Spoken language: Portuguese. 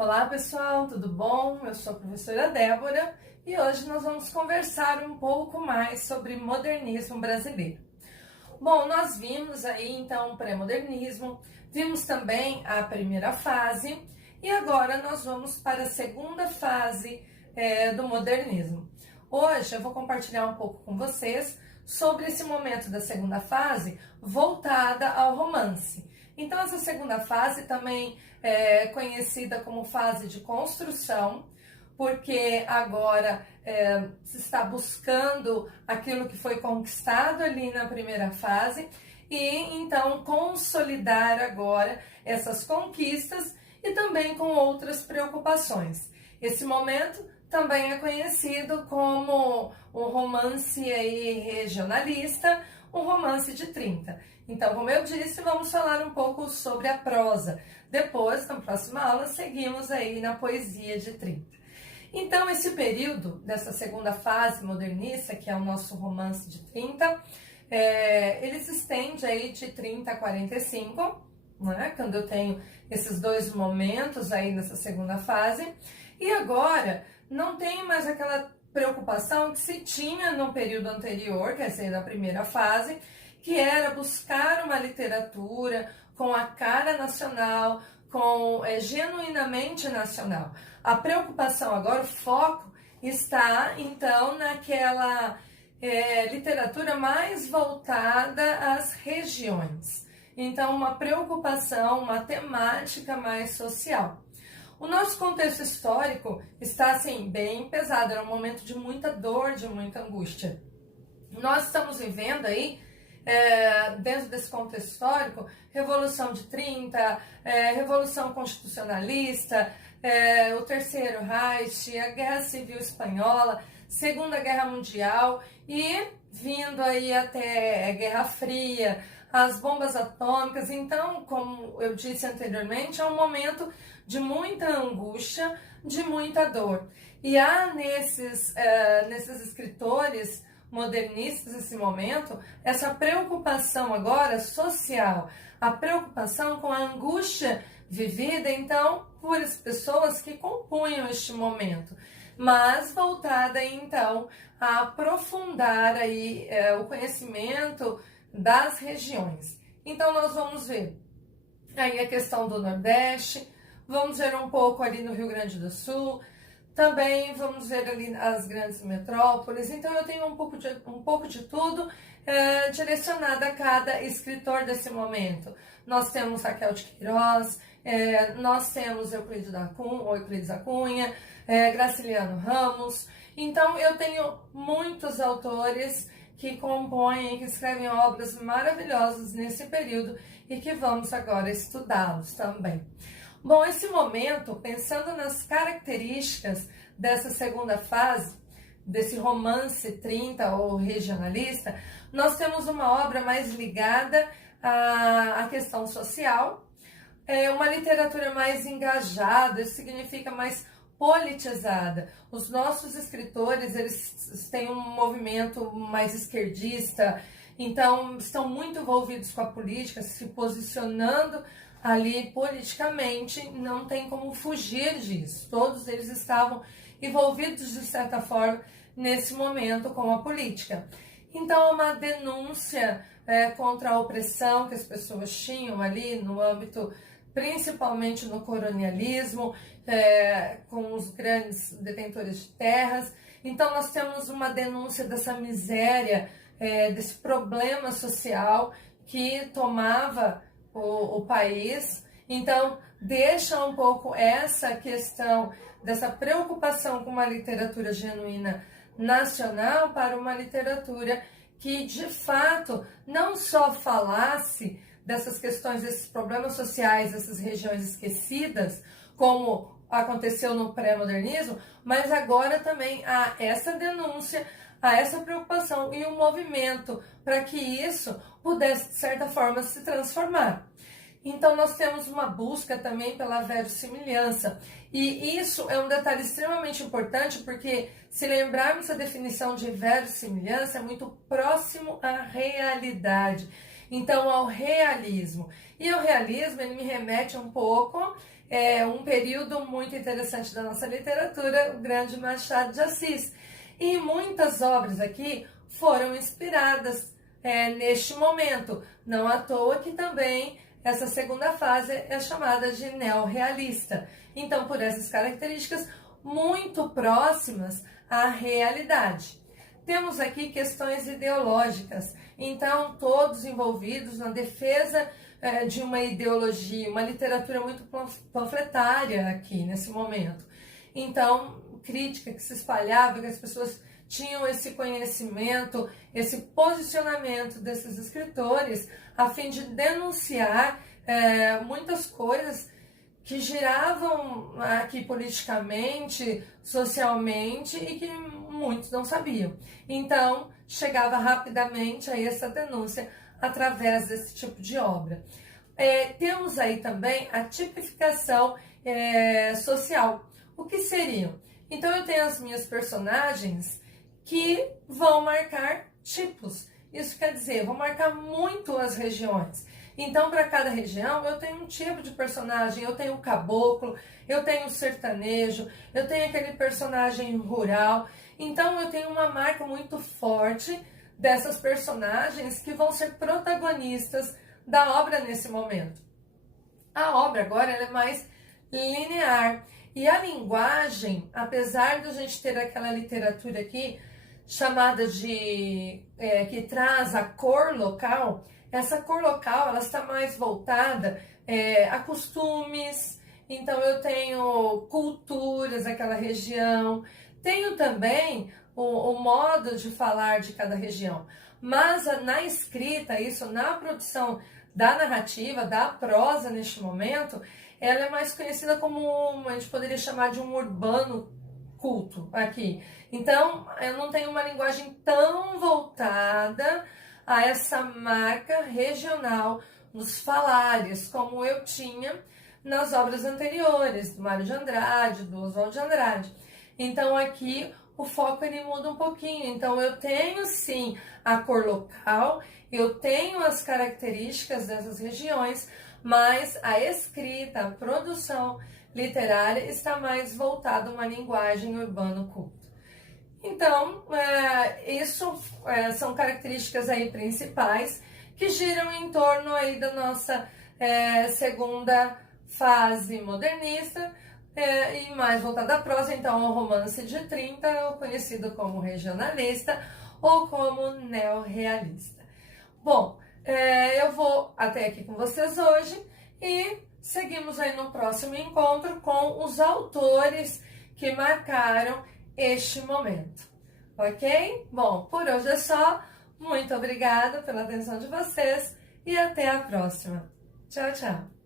Olá pessoal, tudo bom? Eu sou a professora Débora e hoje nós vamos conversar um pouco mais sobre modernismo brasileiro. Bom, nós vimos aí então o pré-modernismo, vimos também a primeira fase e agora nós vamos para a segunda fase do modernismo. Hoje eu vou compartilhar um pouco com vocês sobre esse momento da segunda fase voltada ao romance. Então, essa segunda fase também é conhecida como fase de construção, porque agora se está buscando aquilo que foi conquistado ali na primeira fase e então consolidar agora essas conquistas e também com outras preocupações. Esse momento também é conhecido como um romance aí regionalista, um romance de 30. Então, como eu disse, vamos falar um pouco sobre a prosa. Depois, na próxima aula, seguimos aí na poesia de 30. Então, esse período dessa segunda fase modernista, que é o nosso romance de 30, ele se estende aí de 30 a 45, né? Quando eu tenho esses dois momentos aí nessa segunda fase. E agora, não tem mais aquela preocupação que se tinha no período anterior, quer dizer, na primeira fase, que era buscar uma literatura com a cara nacional, genuinamente nacional. A preocupação agora, o foco está então naquela literatura mais voltada às regiões. Então, uma preocupação, uma temática mais social. O nosso contexto histórico está, assim, bem pesado, era um momento de muita dor, de muita angústia. Nós estamos vivendo aí, dentro desse contexto histórico, Revolução de 30, Revolução Constitucionalista, o Terceiro Reich, a Guerra Civil Espanhola, Segunda Guerra Mundial e vindo aí até a Guerra Fria, as bombas atômicas. Então, como eu disse anteriormente, é um momento de muita angústia, de muita dor. E há nesses escritores modernistas nesse momento essa preocupação agora social, a preocupação com a angústia vivida então por as pessoas que compunham este momento, mas voltada então a aprofundar aí o conhecimento das regiões. Então nós vamos ver aí a questão do Nordeste, vamos ver um pouco ali no Rio Grande do Sul, também vamos ver ali as grandes metrópoles. Então eu tenho um pouco de tudo direcionado a cada escritor desse momento. Nós temos Raquel de Queiroz, nós temos Euclides da Cunha, Graciliano Ramos. Então eu tenho muitos autores que compõem, que escrevem obras maravilhosas nesse período e que vamos agora estudá-los também. Bom, esse momento, pensando nas características dessa segunda fase, desse romance 30 ou regionalista, nós temos uma obra mais ligada à questão social, uma literatura mais engajada, isso significa mais politizada. Os nossos escritores, eles têm um movimento mais esquerdista, então estão muito envolvidos com a política, se posicionando ali politicamente, não tem como fugir disso. Todos eles estavam envolvidos de certa forma nesse momento com a política. Então, uma denúncia contra a opressão que as pessoas tinham ali no âmbito, principalmente no colonialismo, com os grandes detentores de terras. Então, nós temos uma denúncia dessa miséria, desse problema social que tomava o país. Então, deixa um pouco essa questão dessa preocupação com uma literatura genuína nacional para uma literatura que, de fato, não só falasse dessas questões, desses problemas sociais, dessas regiões esquecidas, como aconteceu no pré-modernismo, mas agora também há essa denúncia, há essa preocupação e um movimento para que isso pudesse, de certa forma, se transformar. Então, nós temos uma busca também pela verossimilhança. E isso é um detalhe extremamente importante, porque se lembrarmos a definição de verossimilhança, é muito próximo à realidade. Então, ao realismo. E o realismo, ele me remete um pouco um período muito interessante da nossa literatura, o grande Machado de Assis. E muitas obras aqui foram inspiradas neste momento. Não à toa que também essa segunda fase é chamada de neorrealista. Então, por essas características muito próximas à realidade. Temos aqui questões ideológicas, então todos envolvidos na defesa de uma ideologia, uma literatura muito panfletária aqui nesse momento. Então, crítica que se espalhava, que as pessoas tinham esse conhecimento, esse posicionamento desses escritores, a fim de denunciar muitas coisas que giravam aqui politicamente, socialmente e que muitos não sabiam. Então, chegava rapidamente a essa denúncia através desse tipo de obra. Temos aí também a tipificação social. O que seriam? Então, eu tenho as minhas personagens que vão marcar tipos. Isso quer dizer, vão marcar muito as regiões. Então, para cada região, eu tenho um tipo de personagem. Eu tenho o caboclo, eu tenho o sertanejo, eu tenho aquele personagem rural. Então, eu tenho uma marca muito forte dessas personagens que vão ser protagonistas da obra nesse momento. A obra agora ela é mais linear. E a linguagem, apesar de a gente ter aquela literatura aqui, chamada de... que traz a cor local, essa cor local ela está mais voltada a costumes. Então eu tenho culturas daquela região, tenho também o modo de falar de cada região. Mas na escrita, isso na produção da narrativa, da prosa neste momento, ela é mais conhecida como, a gente poderia chamar de um urbano culto aqui. Então, eu não tenho uma linguagem tão voltada a essa marca regional nos falares, como eu tinha nas obras anteriores, do Mário de Andrade, do Oswald de Andrade. Então, aqui o foco ele muda um pouquinho. Então, eu tenho sim a cor local, eu tenho as características dessas regiões, mas a escrita, a produção literária está mais voltada a uma linguagem urbano-culto. Então, isso são características aí principais que giram em torno aí da nossa segunda fase modernista, e mais voltada à prosa, então ao romance de 30, conhecido como regionalista ou como neorrealista. Bom, eu vou até aqui com vocês hoje e seguimos aí no próximo encontro com os autores que marcaram este momento, ok? Bom, por hoje é só. Muito obrigada pela atenção de vocês e até a próxima. Tchau, tchau!